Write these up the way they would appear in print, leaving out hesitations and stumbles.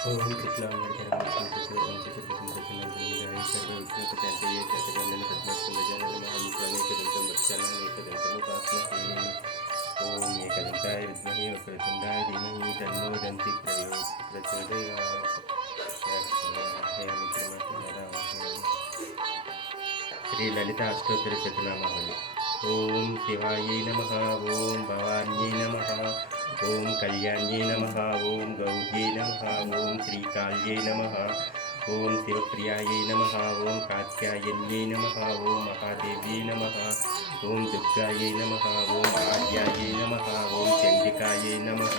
ओम कृष्णांबरधरं विष्णुं शशिवर्णं चतुर्भुजं प्रसन्नं सर्वविघ्नोपशान्तये शतगणं पद्मार्कं गजाननं महाभूतानेकदन्तं भक्तानां एकदन्तमुपास्महे। ओम एकदन्ताय विद्महे वक्रतुण्डाय धीमहि तन्नो दन्ति प्रचोदयात्। श्री ललिता अष्टोत्तर शतनामावली। ओम शिवायै नमः। ओम भवान्यै नमः। ओम कल्याण्यै नमः। ओम गौर्यै नमः। ओम श्रीकाल्यै नमः। ओम शिवप्रियायै नमः। ओम कात्यायन्यै नमः। ओम महादेव्यै नमः। ओम दुर्गायै नमः। ओम आर्यायै नमः। ओम चण्डिकायै नमः।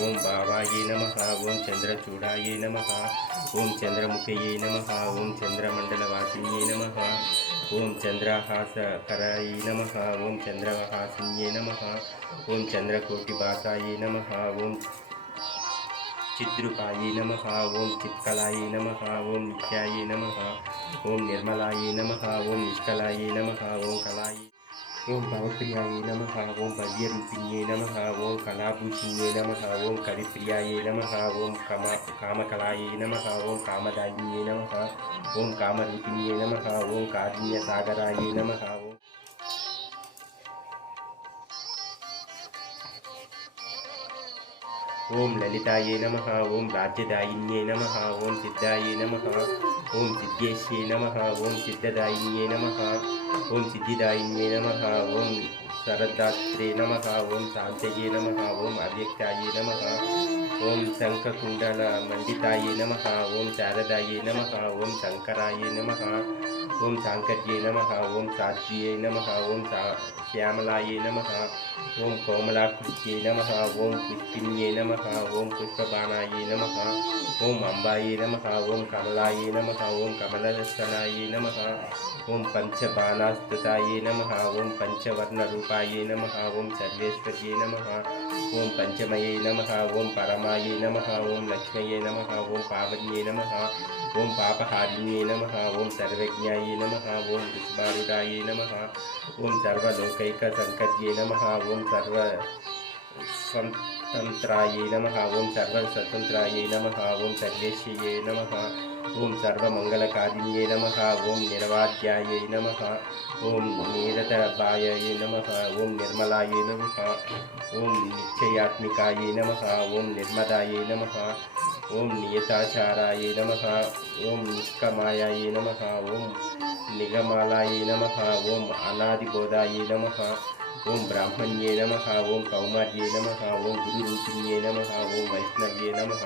ओम बाबायै नमः। ओम चंद्रचूड़ायै नमः। ओम चंद्रमुखयै नमः। ओम चंद्रमंडलवासिन्यै नमः। ओम चंद्रहासकरायै नमः। ओम चंद्रहासिन्यै नमः। ओम चंद्रकोटिवासायै नमः। ओम चिद्रूपायै नमः। ओम चित्कलायै नमः। ओम नित्यायै नमः। ओम निर्मलायै नमः। ओम निष्कलायै नमः। ओम कलायै ओम भवप्रियायै नमः। ओम भव्यरूपिण्यै नमः। ओम कलाभूषिण्यै नमः। ओम कविप्रियायै नमः। ओम कामकलायै नमः। ओम कामदायिन्यै नमः। ओम कामरूपिण्यै नमः। ओम कारुण्यसागरायै नमः। ओम ललितायै नमः। ओम राज्यदायिन्यै नमः। ओम सिद्धायै नमः। ओम सिद्धेश्यै नमः। ओम सिद्धदायिन्यै नमः। ओम सिद्धिदायिन्यै नमः। ओम शरदात्रे नमः। ओम शान्तये नमः। ओम अव्यक्तायै नमः। ओम शङ्खकुण्डलमण्डितायै नमः। ओम शारदायै नमः। ओम शङ्करायै नमः। ओम शाङ्कर्यै नमः। ओम साध्व्यै नमः। ओम श्यामलायै नमः। ओम कोमलाकृत्यै नमः। ओम पुष्पिन्यै नमः। ओम पुष्पबाणायै नमः। ओम अम्बायै नमः। ओम कमलायै नमः। ओम कमलदर्शनायै नमः। ओम पंचबाणास्तुतायै नमः। ओम पंचवर्णरूपायै नमः। ओम सर्वेश्वर्यै नमः। ओम पंचमयै नमः। ओम परमायै नमः। ओम लक्ष्म्यै नमः। ओम पावन्यै नमः। ओम पापहारिण्यै नमः। ओम सर्वज्ञायै नमः। ओम वृषभारूढायै नमः। ओम सर्वलोकैकसङ्कर्ये नमः। ओम सर्वस्वतन्त्रायै नमः। ओम सर्वस्वतन्त्रायै नमः। ओम सर्वेश्यै नमः। ओम सर्वमङ्गलकारिण्यै नमः। ओम निर्वाद्यायै नमः। ओम नीरदबायै नमः। ओम निर्मलायै नमः। ओम निश्चयात्मिकायै नमः। ओम निर्मदायै नमः। ओम नियताचारायै नमः। ओम निष्कमायायै नमः। ओम निगमालायै नमः। ओम अनादिबोधायै नमः। ओम ब्राह्मण्ये नमः। ओम कौमार्ये नमः। ओम गुरुरूपिण्ये नमः। ओम वैष्णव्ये नमः।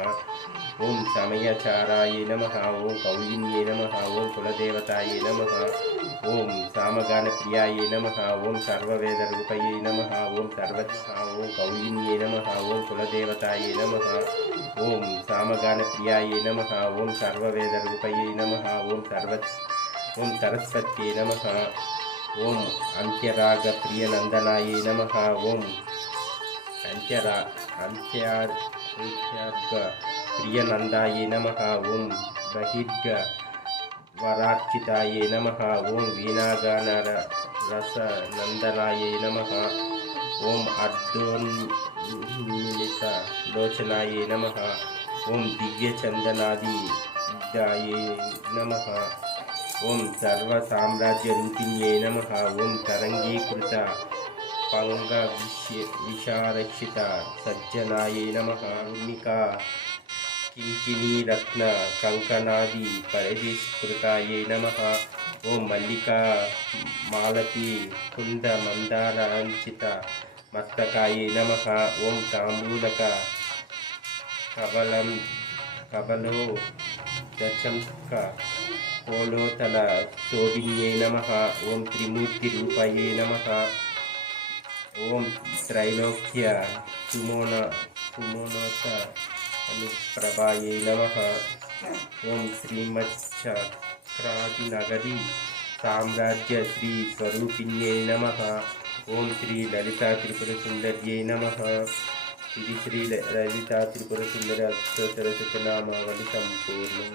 ओम समयाचारायै नमः। ओम कौलिन्ये नमः। ओम कुलदेवतायै नमः। ओम सामगानप्रियायै नमः। ओम सर्ववेदरूपयै नमः। ओम ओम कौलिन्ये नमः। ओम कुलदेवतायै नमः। ओम सामगानप्रियायै नमः। ओम सर्ववेदरूपयै नमः। ओम सरस्वत्यै नमः। ओम अंत्यरागप्रियनन्दनायै नमः। ओम अंत्यार्घप्रियनन्दायै नमः। ओम बहिर्गवरार्चितायै नमः। ओम वीणागानरसनन्दनायै नमः। ओम अर्धोन्मीलितलोचनायै नमः। ओम दिव्यचन्दनादिदायै नमः। ओम सर्वसाम्राज्यरूपिण्यै नमः। ओम तरङ्गीकृत पङ्गविशारक्षित सज्जनायै नमः। ऊर्मिका किङ्किणीरत्न कङ्कणादि परिष्कृतायै नमः। ओम मल्लिका मालती कुन्दमन्दाराञ्चित मस्तकायै नमः। ओम ताम्बूलक कबलो दशंक कोलोतल शोभिन्यै नमः। ओम त्रिमूर्तिरूपायै नमः। ओम त्रैलोक्य सुमोनोत अनुप्रभायै नमः। ओम श्रीमच्चक्रादिनगरी साम्राज्य श्री स्वरूपिण्यै नमः। ओम श्री ललिता त्रिपुर सुंदर्यै नमः। ఇది శ్రీ లలిత త్రిపుర సుందరి అష్టోత్తర శతనామావళి సంపూర్ణం.